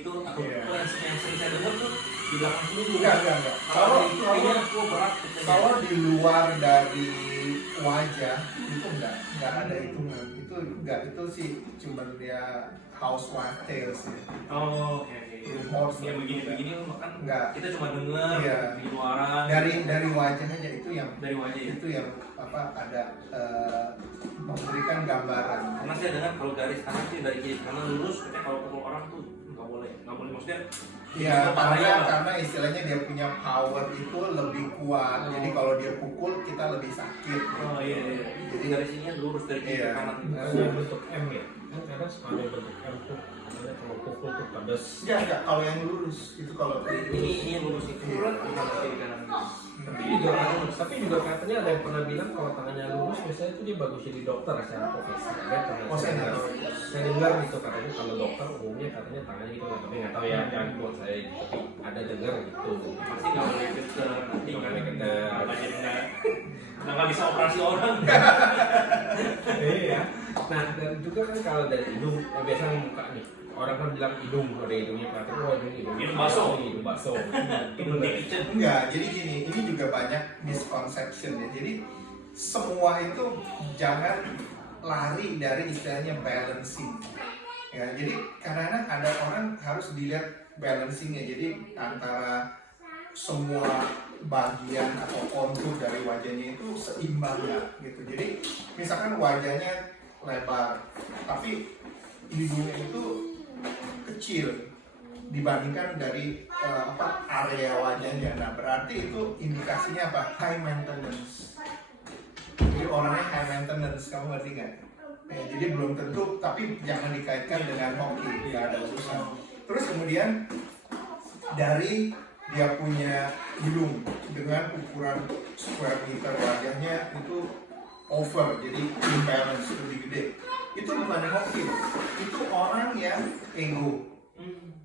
gitu atau yang sering saya dengar tuh di belakang dulu. Enggak. Kalau di luar dari wajah itu enggak ada hitungan. Itu enggak, itu sih cuma dia housewife tales ya. Oh, oke. Yang begini kan enggak. Kita cuma dengar di luaran. Dari wajah aja itu yang dari wajah ya. Itu yang ada memberikan gambaran. Karena saya dengar kalau garis tangan sih dari kiri kanan lurus, katanya kalau ketemu orang tuh nggak boleh maksudnya. Iya, karena istilahnya dia punya power itu lebih kuat. Jadi kalau dia pukul kita lebih sakit. Oh iya. Jadi garisnya lurus dari kiri ke kanan. Bentuk M ya. Kan kadang suka ada bentuk M tuh. Katanya kalau pukul tuh pedas. Enggak. Kalau yang lurus itu kalau ini yang lurus itu bukan kiri kanan. Tapi juga katanya ada yang pernah bilang kalau tangannya lurus biasanya itu dia bagus jadi dokter secara profesi. Saya dengar gitu katanya kalau dokter umumnya katanya tangannya gitu, tapi nggak tahu ya, jangan buat saya gitu. Tapi ada dengar gitu. Pasti nggak boleh deket, nanti nggak boleh deket. Nggak bisa operasi orang. Iya. Nah dan juga kan kalau dari hidung, biasanya muka nih. Orang kan bilang hidung, ada hidungnya kelihatan, hidung bakso. Hidung kitchen. Enggak, jadi gini, ini juga banyak misconception ya. Jadi semua itu jangan lari dari istilahnya balancing. Ya, jadi kadang-kadang ada orang harus dilihat balancingnya. Jadi antara semua bagian atau kontur dari wajahnya itu seimbang nggak gitu. Jadi misalkan wajahnya lebar, tapi hidungnya itu kecil dibandingkan dari area wajahnya. Nah berarti itu indikasinya apa? High maintenance. Jadi orangnya high maintenance, kamu ngerti nggak? Ya, jadi belum tentu, tapi jangan dikaitkan dengan hoki, nggak ada urusan. Terus kemudian dari dia punya hidung dengan ukuran square meter wajahnya itu over, jadi imbalance, lebih gede. Itu bukan hoki, itu orang yang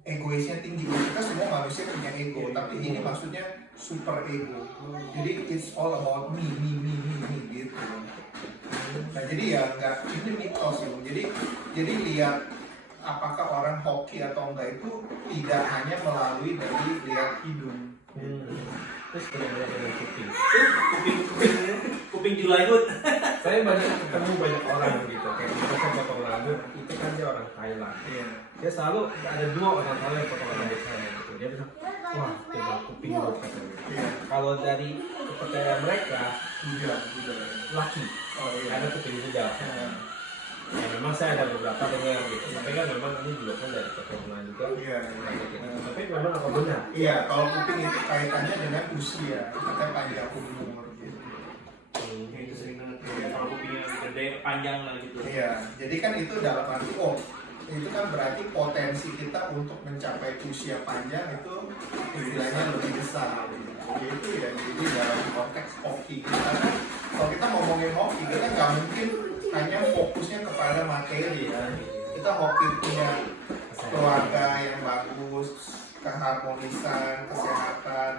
egoisnya tinggi. Kita semua manusia punya ego, tapi ini maksudnya super ego. Jadi it's all about me gitu. Nah jadi ya enggak, ini mitos ya. Jadi lihat apakah orang hoki atau enggak itu tidak hanya melalui dari lihat hidung. Terus benar-benar dengan kuping Julaihut. Saya banyak ketemu banyak orang gitu, kayak saya potong rambut, itu kan dia orang Thailand. Dia selalu ada 2 orang Thailand yang potong rambut saya gitu. Dia bilang, wah coba kuping lo katanya. Kalau dari kepercayaan mereka, laki, ada kuping juga. Ya memang saya ada beberapa dengar gitu, tapi kan memang ini juga kan dari keturunan juga. Tapi memang apa benar? Iya, kalau kuping itu kaitannya dengan usia, kita panjang umur gitu. Itu sering banget. Kalau kupingnya gede, panjang lah gitu. Iya, jadi kan itu dalam arti itu kan berarti potensi kita untuk mencapai usia panjang itu istilahnya lebih besar. Jadi itu ya, jadi dalam konteks hoki kita kan, kalau kita ngomongin hoki kita nggak mungkin hanya fokusnya kepada materi ya. Kita hoki punya keluarga yang bagus, keharmonisan, kesehatan,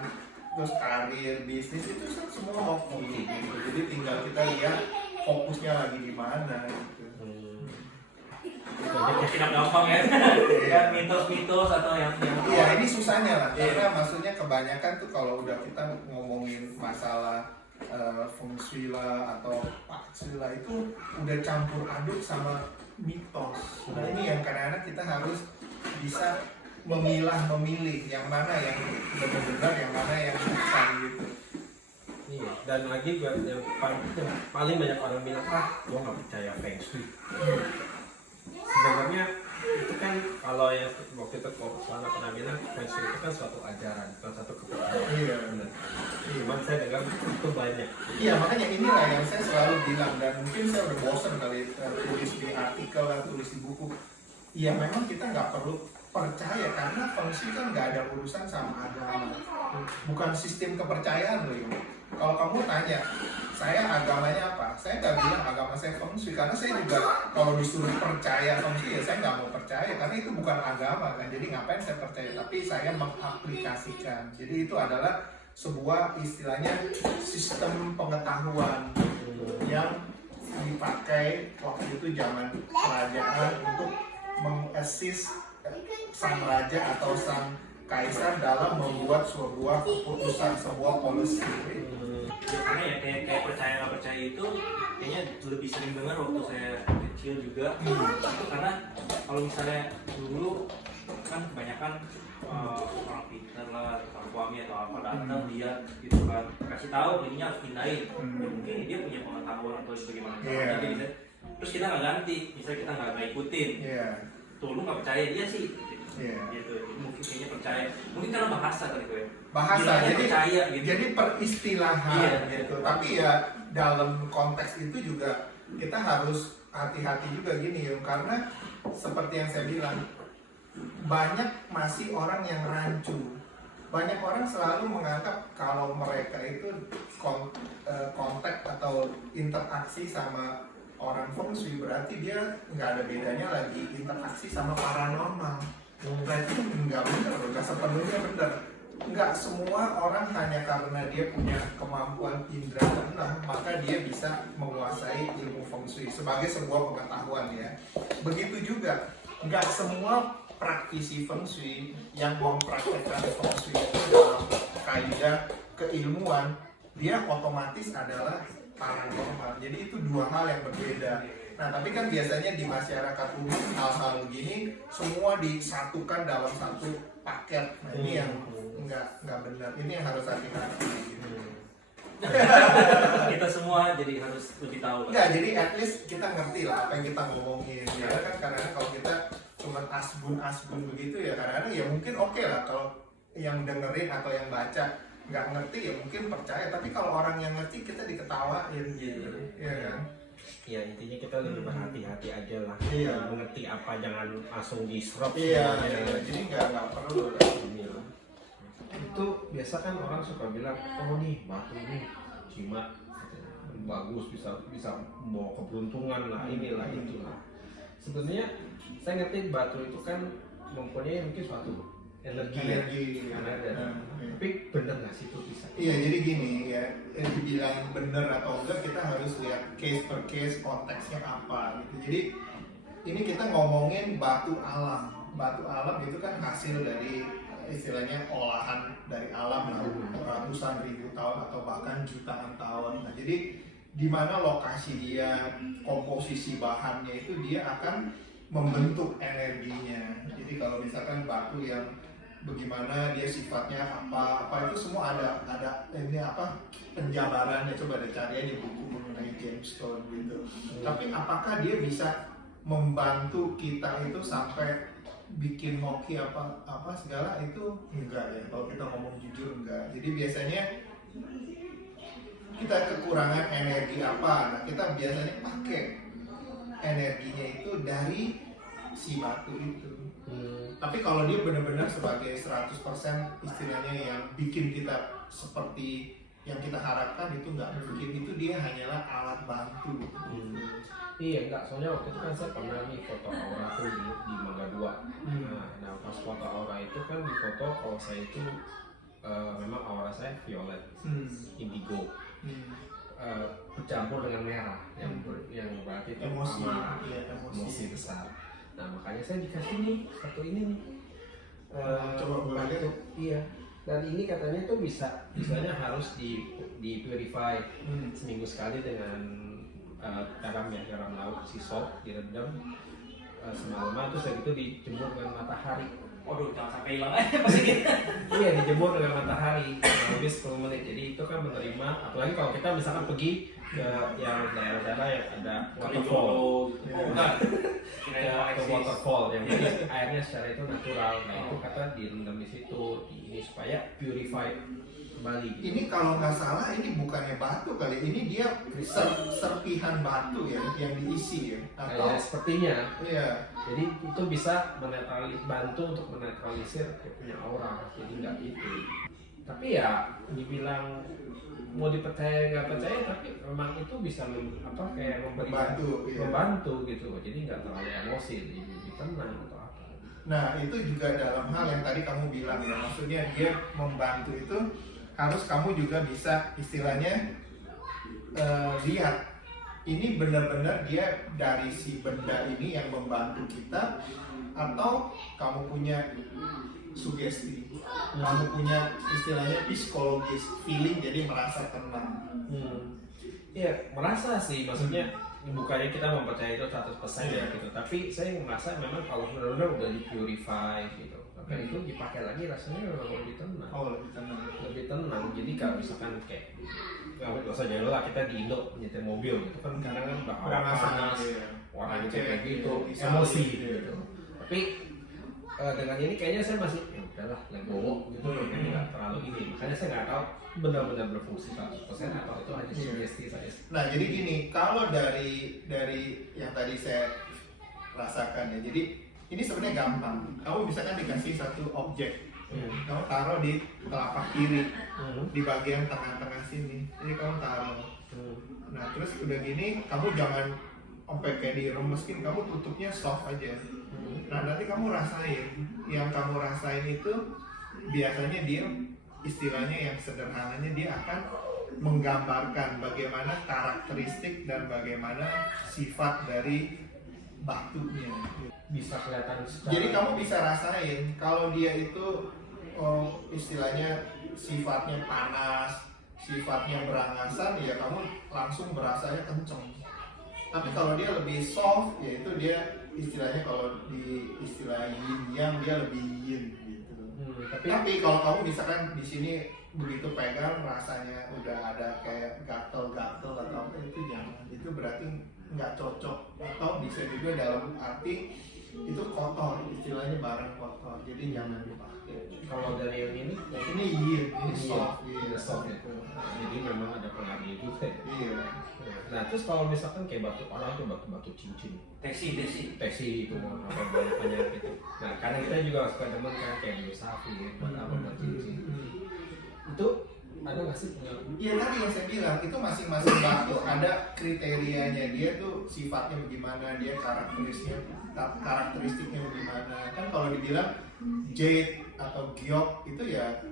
terus karir, bisnis, itu kan semua hoki gitu. Jadi tinggal kita lihat fokusnya lagi di mana gitu. Tidak gampang ya. Kan mitos-mitos atau yang Iya, ini susahnya lah. Karena maksudnya kebanyakan tuh kalau udah kita ngomongin masalah feng shui lah atau pak shui lah, itu udah campur aduk sama mitos. Nah ini yang kadang-kadang kita harus bisa memilih yang mana yang benar-benar, yang mana yang bukan gitu. Iya, dan lagi yang paling banyak orang bilang, gua nggak percaya feng shui. Sebenarnya itu kan kalau yang waktu itu Selana pernah bilang, feng shui itu kan suatu ajaran, bukan satu kepercayaan. Iya. Cuman saya dengar itu banyak. Iya, makanya inilah yang saya selalu bilang, dan mungkin saya udah bosan kali tulis di artikel dan tulis di buku. Iya, memang kita nggak perlu percaya karena feng shui kan nggak ada urusan sama agama, bukan sistem kepercayaan loh. Kalau kamu tanya saya agamanya apa, saya nggak bilang agama saya feng shui, karena saya juga kalau disuruh percaya feng shui ya saya nggak mau percaya karena itu bukan agama kan. Jadi ngapain saya percaya, tapi saya mengaplikasikan. Jadi itu adalah sebuah istilahnya sistem pengetahuan yang dipakai waktu itu zaman kerajaan untuk mengassist sang raja atau sang kaisar dalam membuat sebuah keputusan, sebuah policy. Ya, karena ya kayak percaya nggak percaya itu kayaknya lebih sering dengar waktu saya kecil juga. Itu karena kalau misalnya dulu kan kebanyakan orang pintar lah, orang suami atau apa datang dia gitu kan kasih tahu ininya harus pindahin. Ya, mungkin dia punya pengetahuan atau bagaimana caranya dia bisa. Terus kita nggak ganti, misalnya kita nggak ikutin. Tuh lu nggak percaya dia sih. Gitu. Mungkin kayaknya percaya. Mungkin karena bahasa kali gue. Bahasa jadi percaya, gitu. Jadi peristilahan gitu. Tapi ya dalam konteks itu juga kita harus hati-hati juga gini ya, karena seperti yang saya bilang banyak masih orang yang rancu. Banyak orang selalu menganggap kalau mereka itu kontak atau interaksi sama orang feng shui berarti dia nggak ada bedanya lagi interaksi sama paranormal. Berarti nggak benar, nggak sepenuhnya benar. Nggak semua orang hanya karena dia punya kemampuan indera keenam maka dia bisa menguasai ilmu feng shui sebagai sebuah pengetahuan ya. Begitu juga nggak semua praktisi feng shui yang mempraktekkan feng shui itu dalam kaidah keilmuan dia otomatis adalah paranormal. Jadi itu dua hal yang berbeda. Nah tapi kan biasanya di masyarakat umum hal-hal begini semua disatukan dalam satu paket. Nah ini yang nggak benar. Ini yang harus hati-hati. Kita semua jadi harus lebih tahu. Enggak, jadi at least kita ngerti lah apa yang kita ngomongin. Ya kan karena kalau kita cuma asbun begitu ya kadang-kadang ya mungkin oke lah kalau yang dengerin atau yang baca nggak ngerti ya mungkin percaya, tapi kalau orang yang ngerti kita diketawain gitu. Iya kan? Ya intinya kita lebih berhati-hati aja lah. Mengerti apa jangan langsung diserap. Jadi nggak perlu lah. Itu biasa kan orang suka bilang, oh nih batu ini jimat bagus, bisa membawa keberuntungan lah, inilah itulah. Sebenarnya saya ngerti batu itu kan mempunyai mungkin suatu energi. Tapi benar nggak sih itu bisa? Iya, jadi gini ya, dibilang benar atau enggak kita harus lihat case per case konteksnya apa gitu. Jadi ini kita ngomongin batu alam. Batu alam itu kan hasil dari istilahnya olahan dari alam ratusan ribu tahun atau bahkan jutaan tahun. Nah, jadi di mana lokasi dia, komposisi bahannya itu dia akan membentuk energinya. Jadi kalau misalkan batu yang bagaimana dia sifatnya apa itu semua ada ini apa penjabarannya, coba deh cari aja buku mengenai gemstone gitu. Tapi apakah dia bisa membantu kita itu sampai bikin hoki apa segala itu enggak ya, kalau kita ngomong jujur enggak. Jadi biasanya kita kekurangan energi apa, nah kita biasanya pakai energinya itu dari si batu itu. Tapi kalau dia benar-benar sebagai 100% istilahnya yang bikin kita seperti yang kita harapkan itu nggak mungkin, itu dia hanyalah alat bantu. Iya enggak, soalnya waktu itu kan saya pernah nih foto aura tuh di Mangga 2. Nah pas foto aura itu kan di foto kalau saya itu memang aura saya violet, indigo, bercampur dengan merah yang berarti itu emosi besar. Nah makanya saya dikasih nih satu ini nih. Coba boleh lihat. Iya. Dan ini katanya tuh misalnya harus di purify seminggu sekali dengan garam laut, sea salt direndam semalaman, terus habis itu dijemur dengan matahari. Waduh, jangan sampai hilang aja pasti gitu. Iya, dijemur dengan matahari lebih 10 menit. Jadi itu kan menerima, apalagi kalau kita misalkan pergi ke yang daerah-daerah yang ada waterfall, ke waterfall yang jadi airnya secara itu natural. Nah itu kata direndam di situ, ini supaya purify kembali. Ini kalau nggak salah ini bukannya batu kali, ini dia serpihan batu ya yang diisi ya. Atau sepertinya. Iya. Jadi itu bisa bantu untuk menetralisir punya aura. Jadi nggak itu. Tapi ya dibilang mau dipercaya nggak percaya, tapi memang itu bisa kayak membantu gitu. Jadi nggak terlalu emosi, lebih tenang atau apa. Nah itu juga dalam hal yang tadi kamu bilang ya, maksudnya dia membantu itu harus kamu juga bisa istilahnya lihat ini benar-benar dia dari si benda ini yang membantu kita, atau kamu punya sugesti, kamu punya istilahnya psikologis, feeling, jadi merasa tenang. Iya, merasa sih, maksudnya bukannya kita mempercayai itu 100% ya gitu, tapi saya merasa memang kalau benar-benar udah di-purify gitu, maka itu dipakai lagi rasanya memang lebih tenang. Oh, lebih tenang. Lebih tenang. Jadi kalau misalkan kayak nggak usah jauh lah, kita di Indo nyetir mobil gitu kan kadang kan udah panas, warnanya kayak gitu, emosi gitu. Tapi dengan ini kayaknya saya masih ya udahlah legowo gitu, kayaknya nggak terlalu ini. Makanya saya nggak tahu benar-benar berfungsi 100% atau itu hanya sugesti saja. Nah, jadi gini, kalau dari yang tadi saya rasakan ya, jadi ini sebenarnya gampang. Kamu misalkan dikasih satu objek, kamu taruh di telapak kiri, di bagian tengah-tengah sini. Jadi kamu taruh. Nah, terus udah gini, kamu jangan sampai kayak diremeskin, kamu tutupnya soft aja. Nah, nanti kamu rasain. Yang kamu rasain itu biasanya dia istilahnya yang sederhananya dia akan menggambarkan bagaimana karakteristik dan bagaimana sifat dari batunya. Bisa kelihatan secara... Jadi kamu bisa rasain kalau dia itu istilahnya sifatnya panas, sifatnya berangasan, ya kamu langsung berasanya kenceng. Tapi kalau dia lebih soft, yaitu dia istilahnya kalau di istilah yin yang dia lebih yin gitu. Tapi kalau kamu misalkan di sini begitu pegang rasanya udah ada kayak gatel-gatel atau apa, itu jangan, itu berarti nggak cocok, atau bisa juga dalam arti itu kotor, istilahnya barang kotor, jadi jangan dipakai. Kalau dari yang ini yin, ini soft, soft ya. Jadi memang ada pengaruhnya juga. Iya. Nah, terus kalau misalkan kayak batu orang tuh batu cincin, tesi itu apa banyak gitu. Nah, kadang kita juga suka demen kan kayak beli sapi, buat apa buat cincin. Itu ada nggak sih punya? Iya, tadi yang saya bilang itu masing-masing batu ada kriterianya, dia tuh sifatnya bagaimana, dia karakteristiknya bagaimana. Kan kalau dibilang jade atau giok itu ya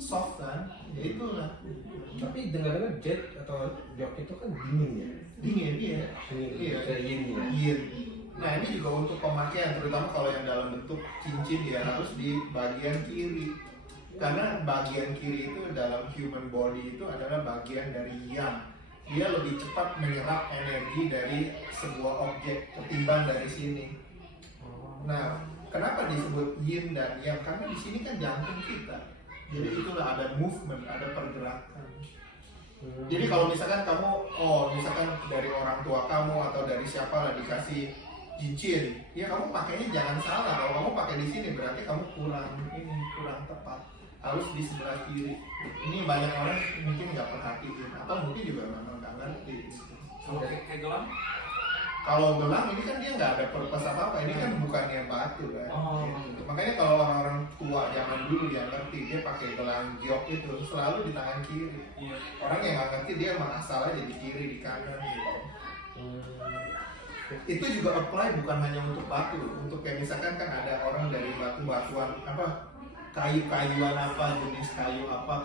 soft kan, ya itulah. Tapi dengar-dengar jade atau giok itu kan dingin ya? Dingin, iya. Kayak yin ya? Yin. Nah, ini juga untuk pemakaian, terutama kalau yang dalam bentuk cincin ya harus di bagian kiri. Karena bagian kiri itu dalam human body itu adalah bagian dari yang dia lebih cepat menyerap energi dari sebuah objek ketimbang dari sini. Nah, kenapa disebut yin dan yang? Karena di sini kan jantung kita. Jadi itulah ada movement, ada pergerakan. Jadi kalau misalkan kamu, misalkan dari orang tua kamu atau dari siapa lah dikasih cincin, ya kamu pakainya jangan salah. Kalau kamu pakai di sini berarti kamu kurang tepat. Harus di sebelah kiri. Ini banyak orang mungkin nggak perhatiin atau mungkin juga memang nggak ngerti. Kalau kayak gelang? Kalau gelang ini kan dia nggak ada purpose apa-apa. Ini kan bukannya batu kan. Gitu. Makanya kalau orang-orang tua zaman dulu yang ngerti, dia pakai gelang giok itu selalu di tangan kiri. Iya. Orang yang nggak ngerti dia malah salah di kiri, di kanan gitu. Itu juga apply bukan hanya untuk batu. Untuk kayak misalkan kan ada orang dari batu-batuan apa, kayu-kayuan apa, jenis kayu apa,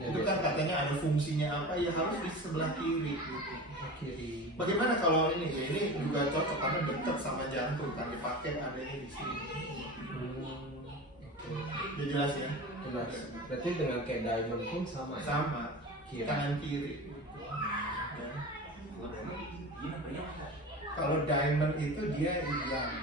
itu kan katanya ada fungsinya apa, ya harus di sebelah kiri gitu. Bagaimana kalau ini? Ya ini juga cocok karena dekat sama jantung, kan dipakai adanya di sini. Udah jelas ya? Jelas. Berarti dengan kayak diamond pun sama ya? Sama, Kiri. tangan kiri gitu. Ya. Iya, banyak. Kalau diamond itu dia hilang.